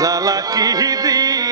জালা কি দিয়ে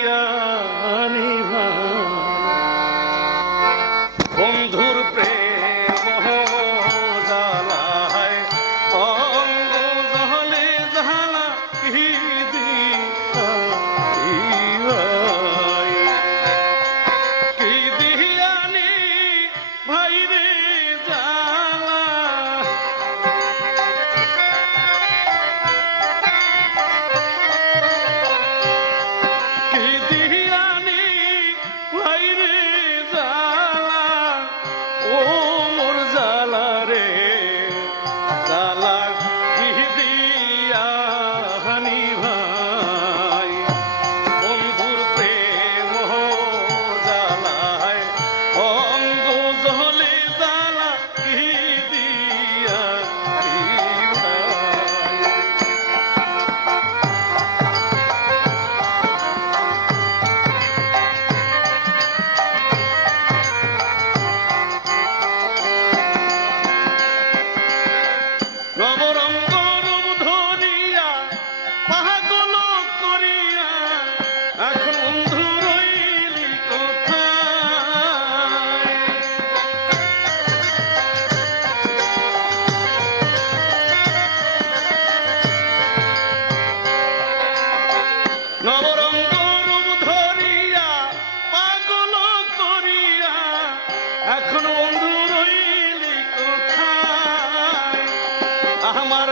আমার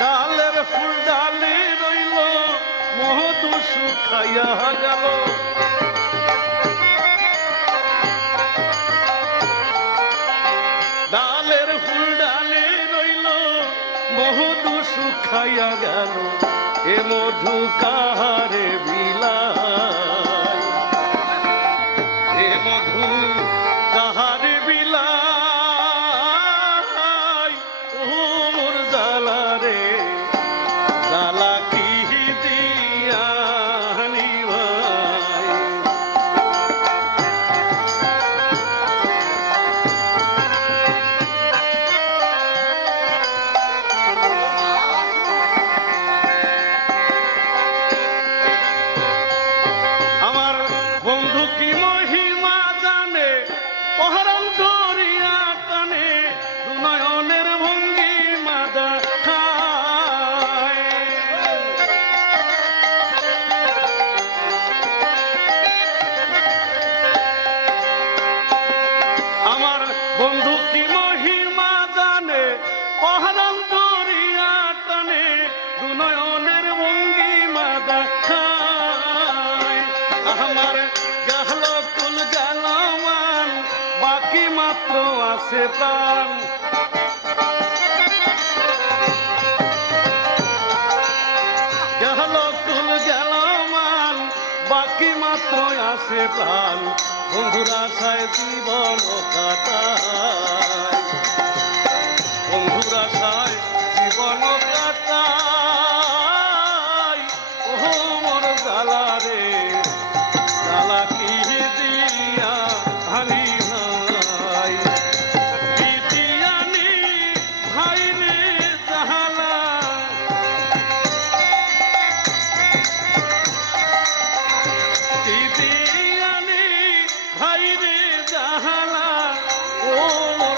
ডালের ফুল ডালি রইল মহতু শুকাইয়া গেল। ডালের ফুল ডালি রইল মহতু শুকাইয়া গেল। এ মধু কাহারে বি আছে প্রাণ গেল কুল গেল মান বাকি মাত্র আছে প্রাণ বন্ধুরা সায় জীবন কাটা দিদি আনি ভাইরে জাহালা ও